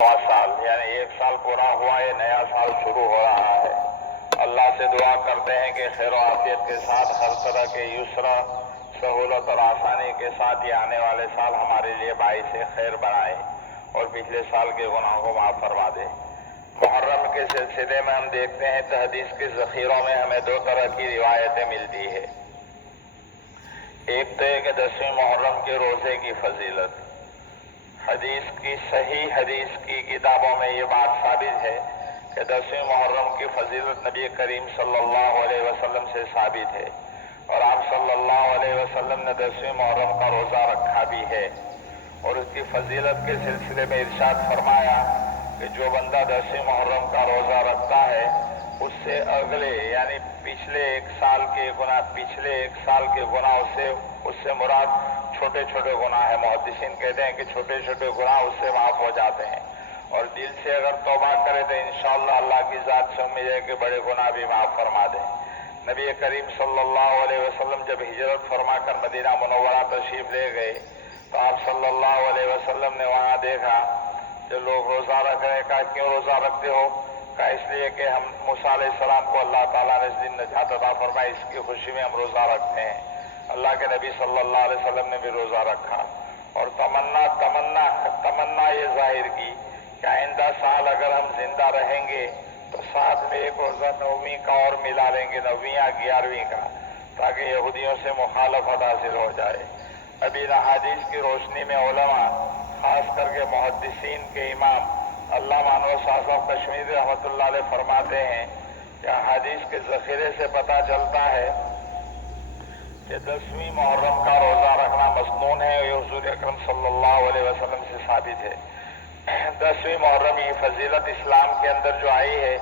साल यानी एक साल पूरा हुआ, ये नया साल शुरू हो रहा है। अल्लाह से दुआ करते हैं कि खैर आफियत के साथ हर तरह के युस्र, सहूलत और आसानी के साथ ये आने वाले साल हमारे लिए बाइस खैर बनाए और पिछले साल के गुनाहों को माफ फरमा दे। मुहर्रम के सिलसिले में हम देखते हैं तो हदीस के ज़ख़ीरों में हमें दो तरह की रिवायतें मिलती है। एक तो है कि 10वीं मुहर्रम के रोज़े की फजीलत। हदीस की सही हदीस की किताबों में ये बात साबित है कि 10वीं मुहर्रम की फजीलत नबी करीम सल्लल्लाहु अलैहि वसल्लम से साबित है और आप सल्लल्लाहु अलैहि वसल्लम ने 10वीं मुहर्रम का रोज़ा रखा भी है और उसकी फजीलत के सिलसिले में इरशाद फरमाया कि जो बंदा 10वीं मुहर्रम का रोज़ा रखता है उससे अगले यानी पिछले एक साल के गुनाह उससे मुराद छोटे छोटे गुनाह है। मुहद्दिसीन कहते हैं कि छोटे छोटे गुनाह उससे माफ हो जाते हैं और दिल से अगर तौबा करे तो इंशाअल्लाह अल्लाह की ज़ात से उम्मीद है कि बड़े गुनाह भी माफ फरमा दे। नबी करीम सल्लल्लाहु अलैहि वसल्लम जब हिजरत फरमा कर मदीना मुनव्वरा तशरीफ ले गए तो आप सल्लल्लाहु अलैहि वसल्लम ने वहाँ देखा जो लोग रोज़ा रख रहे। कहा क्यों रोज़ा रखते हो? कहा इसलिए कि हम मूसा अलैहिस्सलाम को अल्लाह ताला ने इस दिन नजात अता फरमाई, इसकी खुशी में हम रोज़ा रखते हैं। अल्लाह के नबी सल्लल्लाहु अलैहि वसल्लम ने भी रोज़ा रखा और तमन्ना ये जाहिर की कि आइंदा साल अगर हम जिंदा रहेंगे तो साथ में एक रोज़ा 9वीं का और मिला लेंगे, 9वीं या 11वीं का, ताकि यहूदियों से मुखालफत हासिल हो जाए। अभी हदीस की रोशनी में उलमा खास करके मुहद्दिसीन के इमाम अल्लामा अनवर साहब कश्मीरी रहमतुल्लाह अलैह फरमाते हैं कि हदीस के ज़ख़ीरे से पता चलता है कि 10वीं मुहर्रम का रोज़ा रखना मसनून है। ये हुज़ूर अकरम सल्लल्लाहु अलैहि वसल्लम से साबित है। 10वीं मुहर्रम की फजीलत इस्लाम के अंदर जो आई है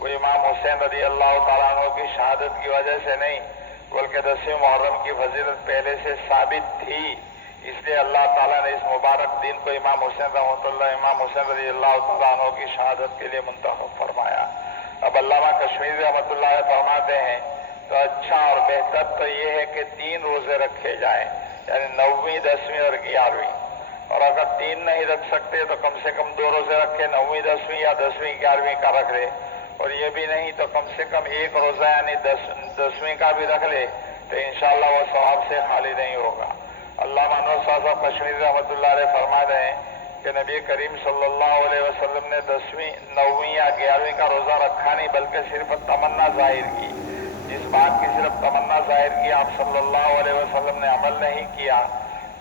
वो इमाम हुसैन रज़ी अल्लाह तआला अन्हु की शहादत की वजह से नहीं बल्कि 10वीं मुहर्रम की फजीलत पहले से साबित थी। इसलिए अल्लाह ताला ने इस मुबारक दिन को इमाम हुसैन रज़ी अल्लाह तआला अन्हु की शहादत के लिए मुंतखब फरमाया। अब अल्लामा कश्मीरी रहमतुल्लाह फरमाते हैं तो अच्छा और बेहतर तो ये है कि 3 रोजे रखे जाएं, यानी 9वीं, 10वीं और 11वीं। और अगर 3 नहीं रख सकते तो कम से कम 2 रोजे रखे, 9वीं 10वीं या 10वीं 11वीं का रख ले। और ये भी नहीं तो कम से कम एक रोजा यानी 10वीं का भी रख ले तो इंशाअल्लाह वो सवाब से खाली नहीं होगा। अल्लामा अनवर साहब कश्मीरी रहमतुल्लाह अलैह फरमा रहे हैं कि नबी करीम सल्लल्लाहु अलैहि वसल्लम ने 10वीं, 9वीं या 11वीं का रोजा रखा नहीं बल्कि सिर्फ तमन्ना जाहिर की। जिस बात की सिर्फ तमन्ना जाहिर की आप सल्लल्लाहु अलैहि वसल्लम ने अमल नहीं किया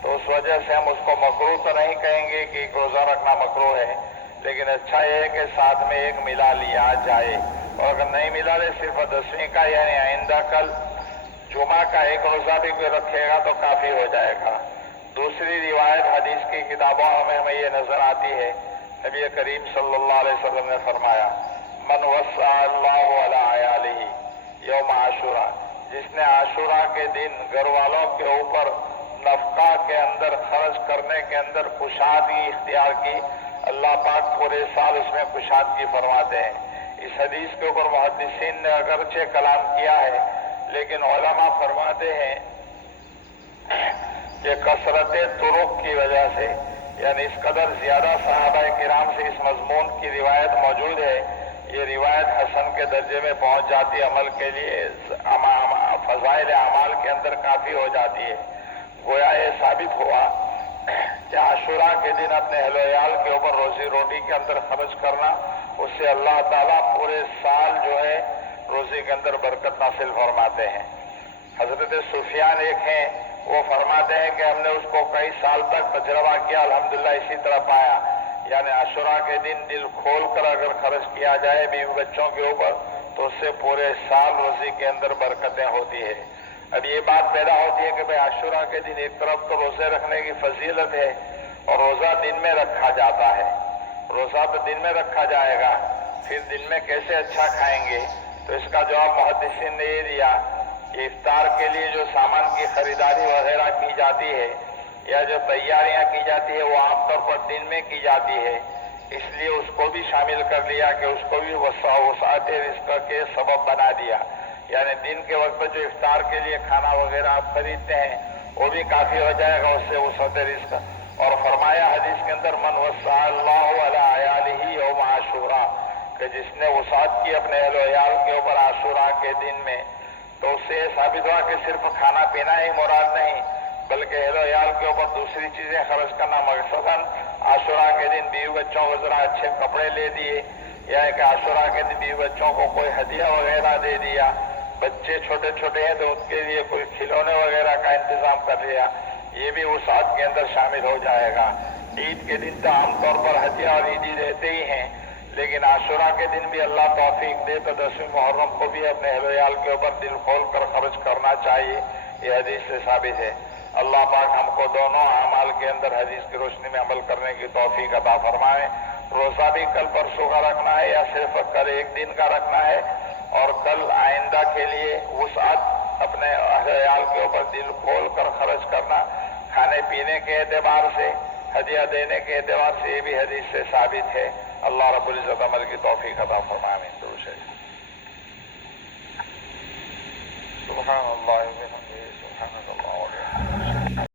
तो उस वजह से हम उसको मकरूह तो नहीं कहेंगे कि एक रोजा रखना मकरूह है, लेकिन अच्छा ये है कि साथ में एक मिला लिया जाए। और अगर नहीं मिला ले सिर्फ 10वीं का यानी आइंदा कल जुमा का एक रोजा भी कोई रखेगा तो काफी हो जाएगा। दूसरी रिवायत हदीस की किताबों में हमें ये नजर आती है, नबी करीम सल्लल्लाहु अलैहि वसल्लम ने फरमाया मन वस्सअल्लाहु अला अयालिही यौम आशुरा, जिसने आशुरा के दिन घर वालों के ऊपर नफका के अंदर खर्च करने के अंदर कुशादगी इख्तियार की, अल्लाह पाक पूरे साल उसमें कुशादगी फरमाते हैं। इस हदीस के ऊपर मुहद्दिसीन ने अगरचे कलाम किया है लेकिन उलमा फरमाते हैं कि कसरत तुरुक की वजह से यानी इस कदर ज्यादा सहाबा किराम से इस मजमून की रिवायत मौजूद है, ये रिवायत हसन के दर्जे में पहुंच जाती है, अमल के लिए फजाइल अमाल के अंदर काफी हो जाती है। गोया ये साबित हुआ कि आशुरा के दिन अपने अहल-ओ-याल के ऊपर रोजी रोटी के अंदर खर्च करना उससे अल्लाह ताला पूरे साल जो है रोजी के अंदर बरकत नासिल फरमाते हैं। हजरत सुफियान एक हैं, वो फरमाते हैं कि हमने उसको कई साल तक तजर्बा किया, अल्हम्दुलिल्लाह इसी तरह पाया, यानी आशुरा के दिन दिल खोल कर अगर खर्च किया जाए बीवी बच्चों के ऊपर तो उससे पूरे साल रोजी के अंदर बरकतें होती है। अब ये बात पैदा होती है कि भाई आशुरा के दिन एक तरफ तो रोजे रखने की फजीलत है और रोजा दिन में रखा जाता है, रोजा तो दिन में रखा जाएगा, फिर दिन में कैसे अच्छा खाएंगे? तो इसका जवाब मुहद्दिसीन ने ये दिया कि इफ्तार के लिए जो सामान की खरीदारी वगैरह की जाती है या जो तैयारियां की जाती है वो आमतौर पर दिन में की जाती है, इसलिए उसको भी शामिल कर लिया कि उसको भी वसाअत रिज़्क़ के सबब बना दिया, यानी दिन के वक्त जो इफ्तार के लिए खाना वगैरह आप खरीदते हैं वो भी काफी हो जाएगा उससे वसाअत रिज़्क़। और फरमाया हदीस के अंदर मन वस्सअल्लाहु अला کہ جس نے وسعت کی اپنے اہل و عیال کے اوپر عاشورہ کے دن میں، تو اس سے یہ ثابت ہوا کہ صرف کھانا پینا ہی مراد نہیں، بلکہ اہل و عیال کے اوپر دوسری چیزیں خرچ کرنا، مقصداً عاشورہ کے دن بیوی بچوں کو ذرا اچھے کپڑے لے دیے، یا کہ عاشورہ کے دن بیوی بچوں کو کوئی ہدیہ وغیرہ دے دیا، بچے چھوٹے چھوٹے ہیں تو ان کے لیے کوئی کھلونے وغیرہ کا انتظام کر لیا، یہ بھی وسعت کے اندر شامل ہو جائے گا۔ عید کے دن تو عام طور پر ہدیہ اور عیدی دیتے ہی ہیں، لیکن عاشورہ کے دن بھی اللہ توفیق دے تو 10ویں محرم کو بھی اپنے اہل و عیال کے اوپر دل کھول کر خرچ کرنا چاہیے، یہ حدیث سے ثابت ہے۔ اللہ پاک ہم کو دونوں اعمال کے اندر حدیث کی روشنی میں عمل کرنے کی توفیق عطا فرمائے۔ روزہ بھی کل پرسوں کا رکھنا ہے یا صرف کل ایک دن کا رکھنا ہے، اور کل آئندہ کے لیے وسعت اپنے اہل عیال کے اوپر دل کھول کر خرچ کرنا، کھانے پینے کے اعتبار سے، ہدیہ دینے کے اعتبار سے، یہ بھی حدیث سے ثابت ہے۔ اللہ رب العزت عمل کی توفیق عطا فرمائے۔ آمین۔ درود شریف۔ سبحان اللہ۔